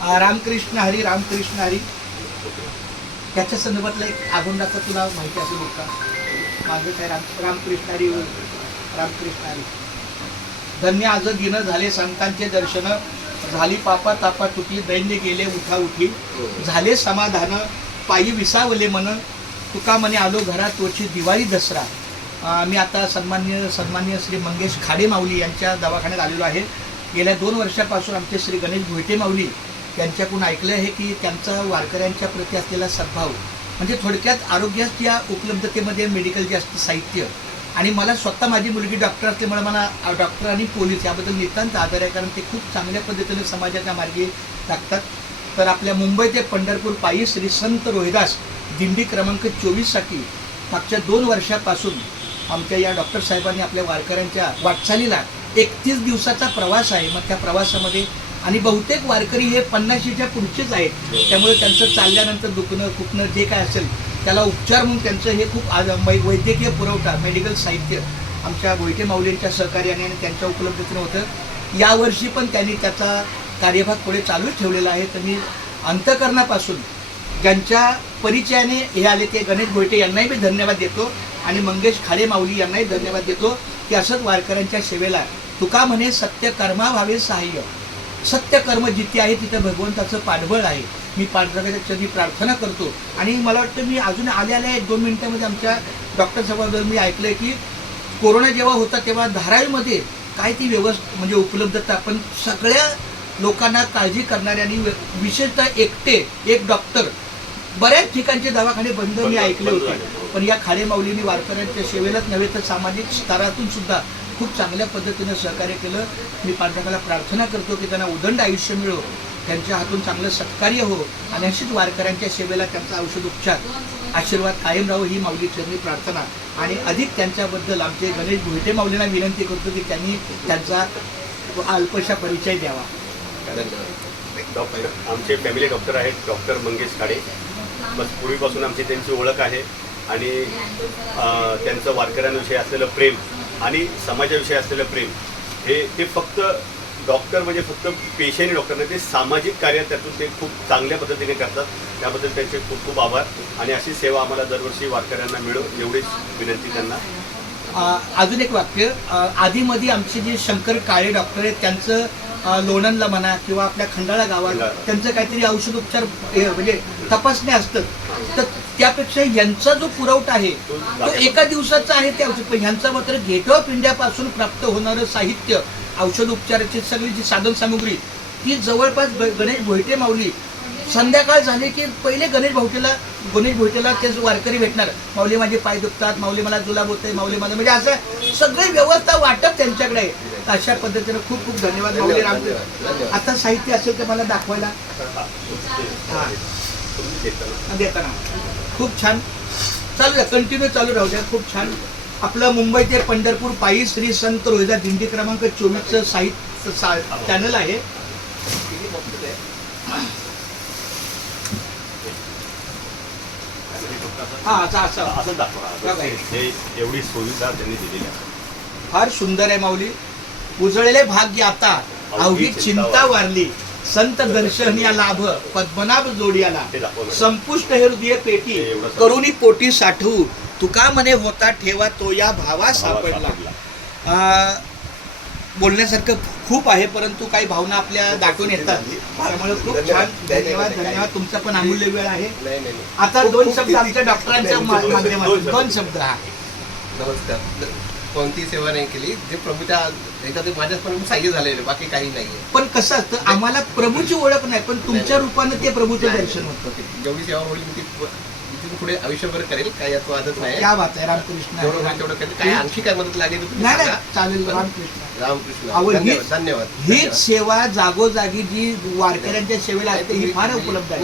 रामकृष्ण हरी रामकृष्ण हरी त्याच्या संदर्भातला एक अभंगाचा तुला माहिती असेल का? माझं काय रामकृष्ण हरी रामकृष्ण हरी. धन्य आज दिन झाले संतांचे दर्शन, झाली पापा तापा तुटी, दैन्य गेले उठा उठी, झाले समाधान पायी विसावले मन, तुका म्हणे आलो घरात तोची दिवाळी दसरा. मी आता सन्माननीय श्री मंगेश खाडे माऊली यांच्या दवाखान्यात आलेलो आहे. गेल्या 2 वर्षापासून आमचे श्री गणेश भोईटे माऊली यांच्याकडून ऐकलं आहे की त्यांचा वारकऱ्यांच्या प्रती असलेला सद्भाव, म्हणजे थोडक्यात आरोग्याच्या उपलब्धतेमध्ये मेडिकल जे असतं साहित्य, आणि मला स्वतः माझी मुलगी डॉक्टर असल्यामुळे मला डॉक्टर आणि पोलीस याबद्दल नितांत आदर आहे, कारण ते खूप चांगल्या पद्धतीने समाजाच्या मार्गी लागतात. तर आपल्या मुंबई ते पंढरपूर पायी श्री संत रोहिदास दिंडी क्रमांक 24साठी मागच्या 2 वर्षापासून आमच्या या डॉक्टर साहेबांनी आपल्या वारकऱ्यांच्या वाटचालीला 31 दिवसाचा प्रवास आहे. मग त्या प्रवासामध्ये आणि बहुतेक वारकरी हे 50च्या पुढचेच आहेत, त्यामुळे त्यांचं चालल्यानंतर दुखणं खुपणं जे काय असेल त्याला उपचार म्हणून त्यांचं हे खूप वैद्यकीय पुरवठा मेडिकल साहित्य आमच्या भोईटे माऊलींच्या सहकार्याने आणि त्यांच्या उपलब्धतेनं होतं. यावर्षी पण त्यांनी त्याचा कार्यभाग पुढे चालूच ठेवलेला आहे. तर मी अंतःकरणापासून ज्यांच्या परिचयाने हे आले ते गणेश भोईटे यांनाही मी धन्यवाद देतो आणि मंगेश खाडे माऊली यांनाही धन्यवाद देतो की असंच वारकऱ्यांच्या सेवेला तुका म्हणे सत्य कर्मा व्हावे सहाय्य. सत्य कर्म जिथे आहे तिथं भगवंताचं पाठबळ आहे. मी पाठबळाच्या चरणी प्रार्थना करतो. आणि मला वाटतं मी अजून आल्या 1-2 मिनिटांमध्ये आमच्या डॉक्टर साहेबांबद्दल मी ऐकलं आहे की कोरोना जेव्हा होता तेव्हा धारावीमध्ये काय ती म्हणजे उपलब्धता, पण सगळ्या लोकांना काळजी करणारे आणि विशेषतः एक डॉक्टर, बऱ्याच ठिकाणचे दवाखाने बंद मी ऐकले होते, पण या खाडे माऊलींनी वारकऱ्यांच्या सेवेलाच नव्हे तर सामाजिक स्तरातून सुद्धा खूप चांगल्या पद्धतीनं सहकार्य केलं. मी पांडुरंगाला प्रार्थना करतो की त्यांना उदंड आयुष्य मिळो, त्यांच्या हातून चांगलं सत्कार्य हो आणि अशीच वारकऱ्यांच्या सेवेला त्यांचा औषध उपचार आशीर्वाद कायम राहो ही माऊली चरणी प्रार्थना. आणि अधिक त्यांच्याबद्दल आमचे गणेश भोईटे माऊलींना विनंती करतो की त्यांनी त्यांचा अल्पशा परिचय द्यावा. डॉक्टर आमचे फॅमिली डॉक्टर आहेत डॉक्टर मंगेश खाडे. बस पूर्वीपासून आमची त्यांची ओळख आहे आणि त्यांचं वारकऱ्यांविषयी असलेलं प्रेम आणि समाजाविषयी असलेलं प्रेम हे ते फक्त डॉक्टर म्हणजे फक्त पेशंट डॉक्टर नाही, ते सामाजिक कार्य त्यातून ते खूप चांगल्या पद्धतीने करतात. त्याबद्दल त्यांचे खूप खूप आभार आणि अशी सेवा आम्हाला दरवर्षी वारकऱ्यांना मिळो एवढीच विनंती त्यांना. अजून एक वाक्य, आधीमध्ये आमचे जे शंकर काळे डॉक्टर आहेत त्यांचं लोणंदला म्हणा किंवा आपल्या खंडाळा गावात त्यांचं काहीतरी औषध उपचार म्हणजे तपासणे असतं, तर त्यापेक्षा यांचा जो पुरवठा आहे तो एका दिवसाचा आहे ते औषध. पण ह्यांचा मात्र गेट ऑफ इंडियापासून प्राप्त होणारं साहित्य, औषध उपचाराची सगळी जी साधन सामुग्री ती जवळपास गणेश भोईटे माऊली संध्याकाळ झाली की पहिले गणेश भोईटेला ते वारकरी भेटणार, माऊली माझे पाय दुखतात, माऊली मला जुलाब होते, माऊली माझं, म्हणजे असं सगळी व्यवस्था वाटप त्यांच्याकडे आहे. अशा पद्धतीने खूप खूप धन्यवाद माऊली रामदेव. आता साहित्य असेल तर मला दाखवायला देताना खूप छान चालू द्या, कंटिन्यू चालू राहू द्या. खूप छान आपलं मुंबई ते पंढरपूर पायी श्री संत रोहिदास दिंडी क्रमांक 24चं साहित्य चॅनल आहे. असं दाखवा एवढी सुविधा त्यांनी दिलेली आहे. फार सुंदर आहे माऊली. उजळले भाग्य आता अवघी चिंता वारली, संत दर्शन या लाभ पद्मनाभ जोडियाला, संपुष्ट हृदय पेटी करुणी पोटी साठवू, तुका म्हणे होता ठेवा तो या भावा सापडला. बोलण्यासारखं खूप आहे परंतु काही भावना आपल्या दाटून येतात, त्यामुळे खूप छान. धन्यवाद धन्यवाद. तुमचा पण अमूल्य वेळ आहे. आता 2 शब्द आमच्या डॉक्टरांच्या माध्यमातून 2 शब्द. हा नमस्कार. कोणती सेवा नाही केली, जे प्रभूच्या ह्याच्यात माझ्यापर्यंत सहाय्य झालेलं, बाकी काही नाहीये. पण कसं असतं, आम्हाला प्रभूची ओळख नाही पण तुमच्या रूपानं ते प्रभूचं दर्शन होतं. जेवढी सेवा होईल ती इथून पुढे आयुष्यभर करेल, काही यात वादच नाही. क्या बात आहे. रामकृष्ण. तेवढं करेल. काय आणखी काय मदत लागेल नाही चालेल. रामकृष्ण रामकृष्ण. धन्यवाद. हीच सेवा जागोजागी जी वारकऱ्यांच्या सेवेला आहे ही फार उपलब्ध आहे.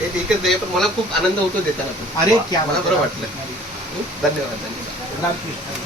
ते एकच आहे, पण मला खूप आनंद होतो देताना. अरे क्या मला बरं वाटलं. धन्यवाद. धन्यवाद. रामकृष्ण.